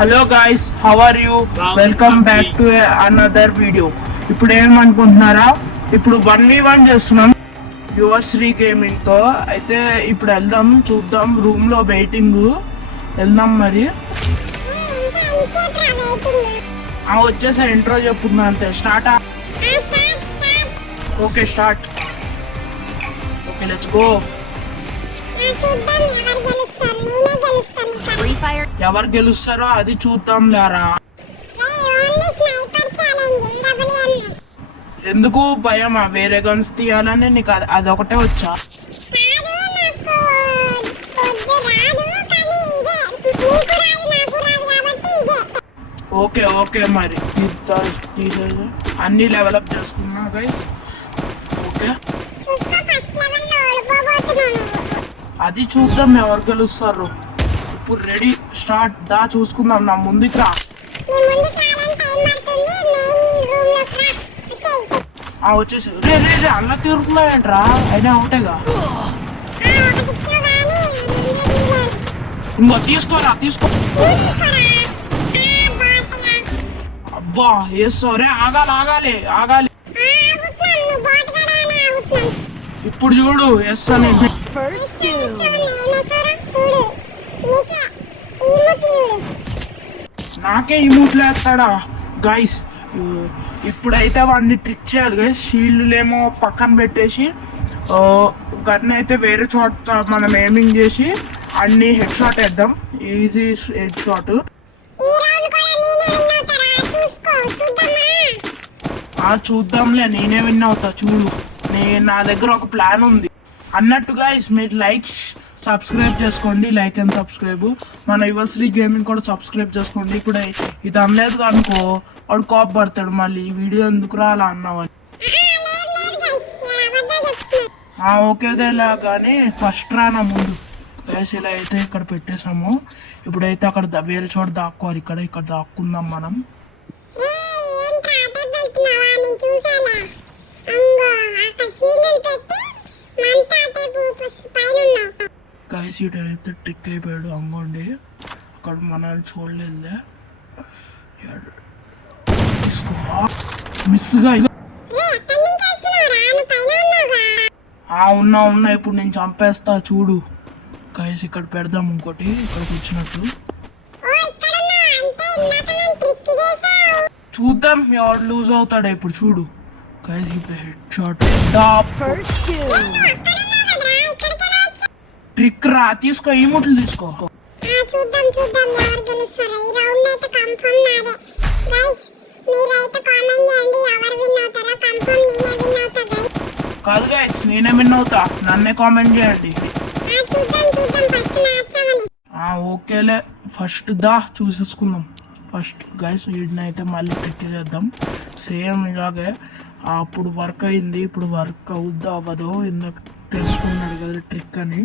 Hello guys, how are you? Welcome back to another video. ఇప్పుడు ఏమనుకుంటున్నారా, ఇప్పుడు 1v1 చేస్తున్నాం యువశ్రీ గేమింగ్ తో. అయితే ఇప్పుడు వెళ్దాం, చూద్దాం. రూమ్ లో వెయిటింగ్, వెళ్దాం మరి. వచ్చేసా, ఇంట్రో చెప్పుతున్నా అంతే. Start. Okay, start. Okay, let's go. ఎవరు గెలుస్తారో అది చూద్దాం లేరా. ఎందుకు భయమా? వేరే గన్స్ తీయాలని నీకు అదొకటే వచ్చా? ఓకే ఓకే, మరి అన్ని డెవలప్ చేసుకున్నా గైస్. ఓకే, అది చూద్దాం ఎవరు గెలుస్తారు. ఇప్పుడు రెడీ, స్టార్ట్. దా చూసుకుందాం. నా ముందుకు రా. వచ్చేసి రే రే రే అలా తిరుగుతున్నాయంట్రా. అయినా ఒకటేగా. ఇంకో తీసుకోరా, తీసుకో. అబ్బా వేస్తావు రే. ఆగాలి ఆగాలి ఆగాలి. ఇప్పుడు చూడు, వేస్తాను. నాకే ఇమూట్లు వేస్తాడా గైస్? ఇప్పుడైతే వాడిని ట్రిక్ చేయాలి గైస్. షీల్డ్లేమో పక్కన పెట్టేసి గన్ అయితే వేరే చోట మనం ఎయిమింగ్ చేసి అన్ని హెడ్ షాట్ వేద్దాం. Easy head shot. చూద్దాంలే, నేనే విన్ అవుతా. చూడు, నా దగ్గర ఒక ప్లాన్ ఉంది అన్నట్టు గైస్. మీరు లైక్ సబ్స్క్రైబ్ చేసుకోండి, లైక్ అండ్ సబ్స్క్రైబ్. మన యువశ్రీ గేమింగ్ కూడా సబ్స్క్రైబ్ చేసుకోండి. ఇప్పుడు ఇది అనలేదు అనుకో, వాడు కాప్ పడతాడు మళ్ళీ. ఈ వీడియో ఎందుకు రా అలా అన్నావని. ఓకేదేలా కానీ ఫస్ట్ రా నా ముందు. గైస్ ఇలా అయితే ఇక్కడ పెట్టేసాము. ఇప్పుడైతే అక్కడ వేరే చోట దాక్కోవాలి. ఇక్కడ దాక్కుందాం మనం. గైస్ ఇటైతే ట్రిక్ అయిపోయాడు. అంగోండి అక్కడ మనల్ని చూడలేదులే. మిస్గా ఉన్నా. ఇప్పుడు నేను చంపేస్తా చూడు. గైస్ ఇక్కడ పెడదాం ఇంకోటి. ఇక్కడికి వచ్చినట్టు చూద్దాం ఎవరు లూజ్ అవుతాడా. ఇప్పుడు చూడు గైస్, ఇప్పుడు హెడ్ షాట్. ట్రిక్ రా, తీసుకో. ఈ ముట్లు తీసుకో. కాదు గైస్, నేనే విన్ అవుతా. నన్నే కామెంట్ చేయండి. ఓకేలే, ఫస్ట్ దా చూసేసుకుందాం. ఫస్ట్ గైస్ వీడినైతే మళ్ళీ ట్రిక్ చేద్దాం. సేమ్ ఇలాగే అప్పుడు వర్క్ అయింది, ఇప్పుడు వర్క్ అవుద్దా అవ్వదో ఇందాక తెలుసుకున్నాడు కదా ట్రిక్ అని.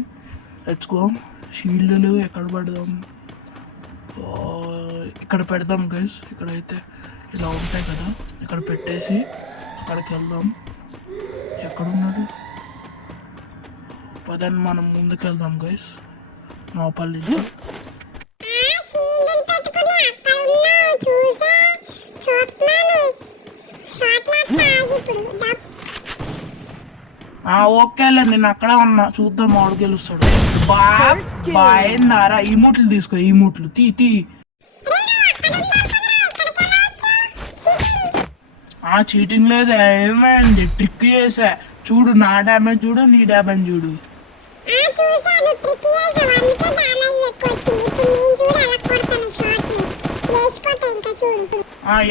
తెచ్చుకో. షీల్డ్లు ఎక్కడ పెడదాం? ఇక్కడ పెడదాం గైస్. ఇక్కడైతే ఇలా ఉంటాయి కదా, ఇక్కడ పెట్టేసి అక్కడికి వెళ్దాం. ఎక్కడున్నాడు? పదని మనం ముందుకు వెళ్దాం గైస్. లోపల నుంచి ఓకేలే, నేను అక్కడ ఉన్నా. చూద్దాం వాడు గెలుస్తాడు. బాగా ఈ మూట్లు తీసుకో. ఈ మూట్లు తీ. చీటింగ్ లేదు, ఏమైంది? ట్రిక్ చేసా చూడు. నా డ్యామేజ్ చూడు, నీ డ్యామేజ్ చూడు.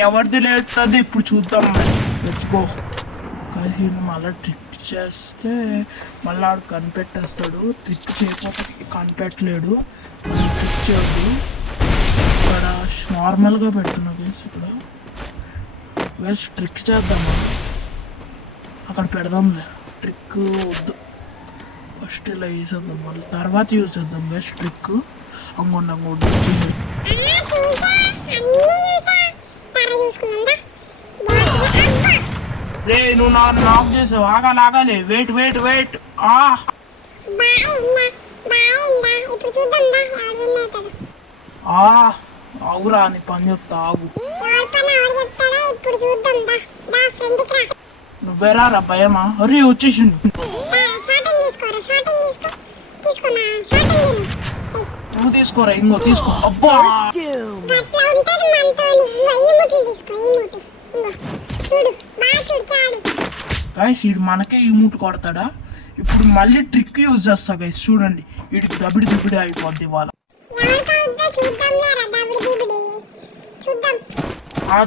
ఎవరిది లేస్తుంది ఇప్పుడు చూద్దాం. తెచ్చుకో. మళ్ళీ ట్రిక్ చేస్తే మళ్ళీ ఆడు కనిపెట్టేస్తాడు. ట్రిక్ చేయకపోతే కనిపెట్టలేడు. ట్రిక్ చేయద్దు. ఇక్కడ నార్మల్గా పెడుతున్నా గైస్. ఇక్కడ గైస్ ట్రిక్ చేద్దామా? అక్కడ పెడదాంలే. ట్రిక్ వద్దు, ఫస్ట్ ఇలా వేసేద్దాం, మళ్ళీ తర్వాత యూజ్ చేద్దాం గైస్ ట్రిక్. అంగోండి రే, నువ్వు నాక్ చేసావు. ఆగాలి. వెయిట్. ఆగురా నీ పని చెప్తా ఆగు. నువ్వేరా రా భయమా? అరే వచ్చేసిండు. నువ్వు తీసుకోరా ఇంకో తీసుకో. అబ్బా గైస్ వీడు మనకే ఈ మూట కొడతాడా? ఇప్పుడు మళ్ళీ ట్రిక్ యూజ్ చేస్తా గైస్, చూడండి వీడికి దబిడి దిబిడి అయిపోద్ది ఇవాళ.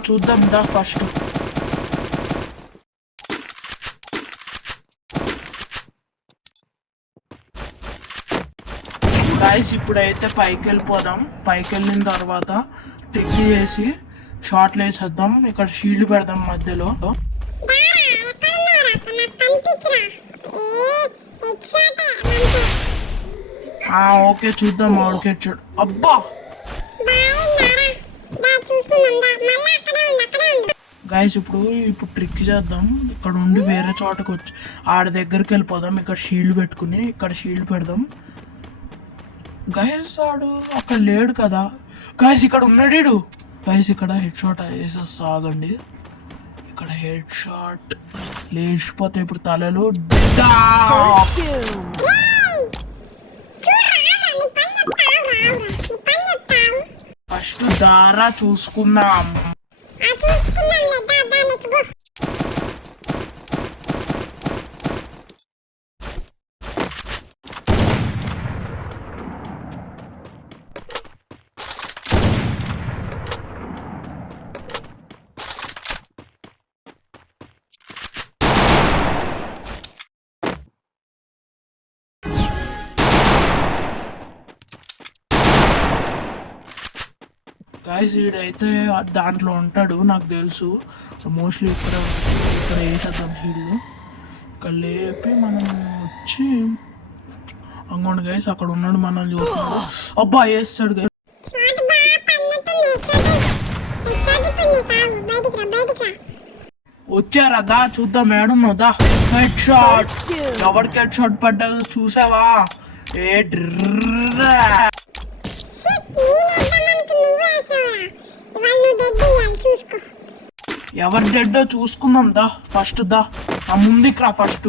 చూద్దాం దా ఫస్ట్. గైస్ ఇప్పుడైతే పైకి వెళ్ళిపోదాం. పైకి వెళ్ళిన తర్వాత ట్రిక్ చేసి షార్ట్లు వేసేద్దాం. ఇక్కడ షీల్డ్ పెడదాం మధ్యలో. ఓకే చూద్దాం వాడికి హెడ్షాట్. అబ్బా గైస్ ఇప్పుడు ట్రిక్ చేద్దాం. ఇక్కడ ఉండి వేరే చోటకి వచ్చి ఆడ దగ్గరికి వెళ్ళిపోదాం. ఇక్కడ షీల్డ్ పెట్టుకుని ఇక్కడ షీల్డ్ పెడదాం. గైస్ ఆడు అక్కడ లేడు కదా. గైస్ ఇక్కడ ఉన్నాడు. గైస్ ఇక్కడ హెడ్ షాట్ వేసేస్తా ఆగండి. ఇక్కడ హెడ్ షాట్ లేచిపోతే ఇప్పుడు తలలు ఫస్ట్ దారా చూసుకుందాం. గాయస్ వీడైతే దాంట్లో ఉంటాడు నాకు తెలుసు. మోస్ట్లీ ఇక్కడ వేసేద్దాం హీల్లు. ఇక్కడ లేపి మనం వచ్చి అంగోండి గైస్ అక్కడ ఉన్నాడు మనల్ని చూస్తున్నాడు. అబ్బా వేస్తాడు గైస్. వచ్చారా దా చూద్దాం ఏడున్నావు దా. హెడ్ షాట్ ఎవరికి హెడ్ షాట్ పడ్డది చూసావా? ఎవరు డెడ్ చూసుకుందాం దా ఫస్ట్ దా. ఆ ముందుకు రా ఫస్ట్.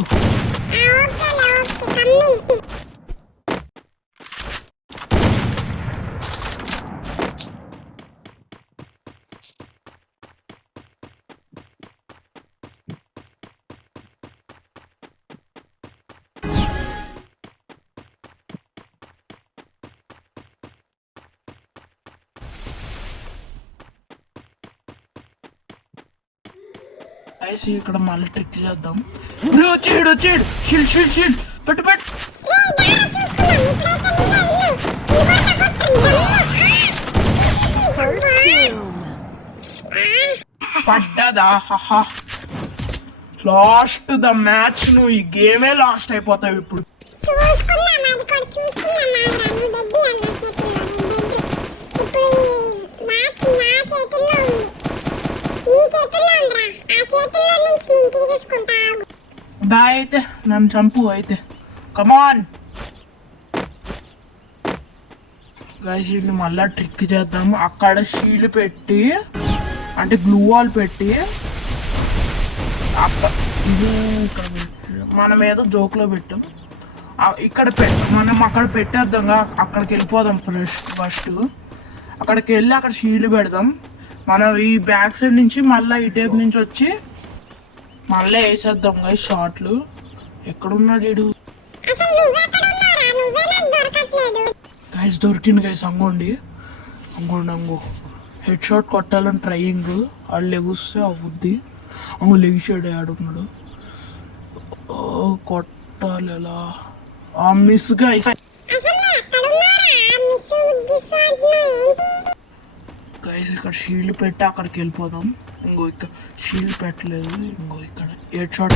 ఐసి ఇక్కడ మళ్ళీ ట్రిక్ చేద్దాం. వచ్చేడు షీల్డ్ షీల్డ్ షీల్డ్ పెట్టు పెట్టు. పడ్డదా? Last the match. నువ్వు ఈ గేమే లాస్ట్ అయిపోతావు ఇప్పుడు. దా అయితే నన్ను చంపు అయితే. కమాన్ గైస్ మళ్ళా ట్రిక్ చేద్దాము. అక్కడ షీల్డ్ పెట్టి అంటే గ్లూ వాల్ పెట్టి మనం ఏదో జోక్లో పెట్టాం. ఇక్కడ మనం అక్కడ పెట్టేద్దాం. అక్కడికి వెళ్ళిపోదాం ఫస్ట్. అక్కడికి వెళ్ళి అక్కడ షీల్డ్ పెడదాం. మనం ఈ బ్యాక్ సైడ్ నుంచి మళ్ళీ ఈ టైప్ నుంచి వచ్చి మళ్ళీ వేసేద్దాం గైస్ షాట్లు. ఎక్కడున్నాడు వీడు? గైస్ దొరికింది గైస్. అంగోండి అంగో హెడ్ షాట్ కొట్టాలని ట్రయింగ్. వాళ్ళు లెగుస్తే అవుద్ది. అంగో లెగిసాడు ఆడున్నాడు. కొట్టాలి ఎలా? Miss guys. గైస్ ఇక్కడ షీల్డ్ పెట్టి అక్కడికి వెళ్ళిపోదాం. ఇంకో ఇక్కడ షీల్డ్ పెట్టలేదు. ఇంకో ఇక్కడ హెడ్ షాట్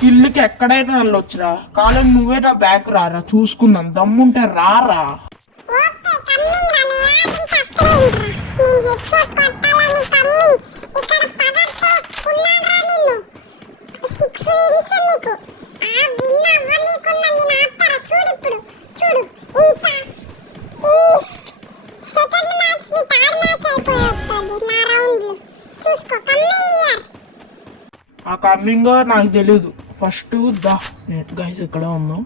కిల్లుకి ఎక్కడైనా వెళ్ళొచ్చురా. కాలం నువ్వే నా బ్యాక్ రారా చూసుకుందాం. దమ్ముంటే రారా. కమింగ్ నాకు తెలీదు. ఫస్ట్ దా గైస్ ఇక్కడ ఉన్నాం,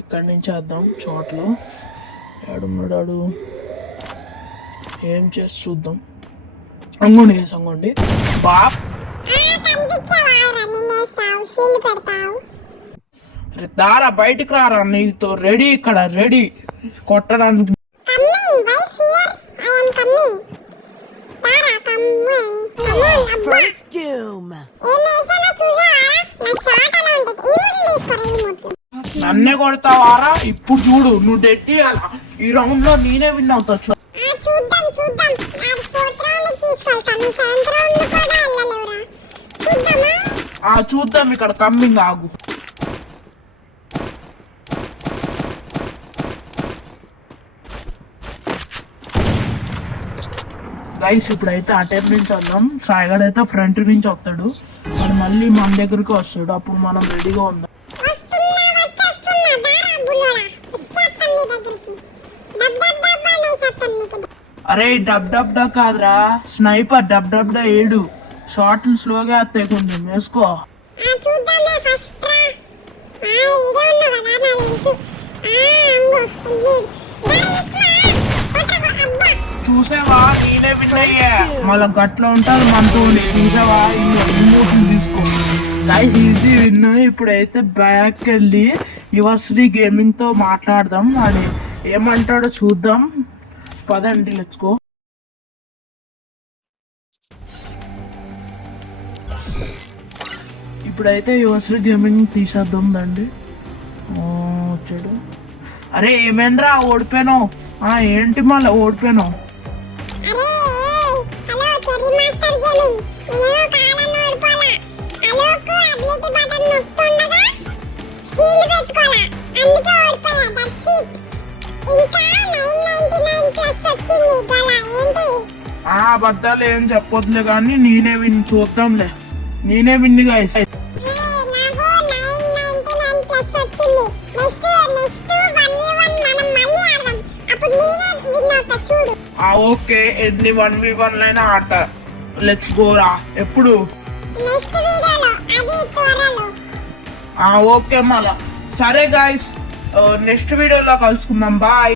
ఇక్కడి నుంచి వేద్దాం షార్ట్లో. ఏడున్నాడు, ఏం చేసి చూద్దాం. అంగోండి గైస్, అంగోండి బాప్. దారా బయటికి రారా, నీతో రెడీ, ఇక్కడ రెడీ కొట్టడానికి. నన్నే కొడతావారా? ఇప్పుడు చూడు, నువ్వు డెట్టి అలా ఈ రౌండ్ లో నేనే విన్ అవుతా. చూద్దాం, ఇక్కడ కమ్మింగ్ ఆగు. గైస్ ఇప్పుడైతే అటెంప్ నుంచి వద్దాం. సాయిగడ్ అయితే ఫ్రంట్ నుంచి వస్తాడు, మరి మళ్ళీ మన దగ్గరికి వస్తాడు, అప్పుడు మనం రెడీగా ఉందాం. అరే డబ్ డబ్ డా కాదురా, స్నైపర్. డబ్ డబ్ డా ఏడు షార్ట్లు స్లోగా వస్తాయి, కొంచెం వేసుకో. చూసావా, నేనే విన్ అయ్యా. మళ్ళీ గట్ల ఉంటుంది మనతో. చూసావా, ఇమోషన్ తీసుకో. Guys easy win. ఇప్పుడైతే బ్యాక్ వెళ్ళి యువశ్రీ గేమింగ్ తో మాట్లాడదాం, అది ఏమంటాడో చూద్దాం. పదండి, లెట్స్ గో. ఇప్పుడైతే యువశ్రీ గేమింగ్ తీసేద్దాం రండి. వచ్చాడు. అరే ఏమేంద్రా, ఓడిపోయాను. ఏంటి మళ్ళీ ఓడిపోయాను? అబద్ధాలు ఏం చెప్పొద్దులే కానీ నేనే విన్. చూద్దాంలే, నేనే విన్ గైస్. ఓకే, ఎన్ని 1v1 లైనా ఆడతా. లెట్స్ గోరా. ఎప్పుడు? ఓకే మళ్ళా. సరే గైస్, నెక్స్ట్ వీడియోలో కలుసుకుందాం. బాయ్.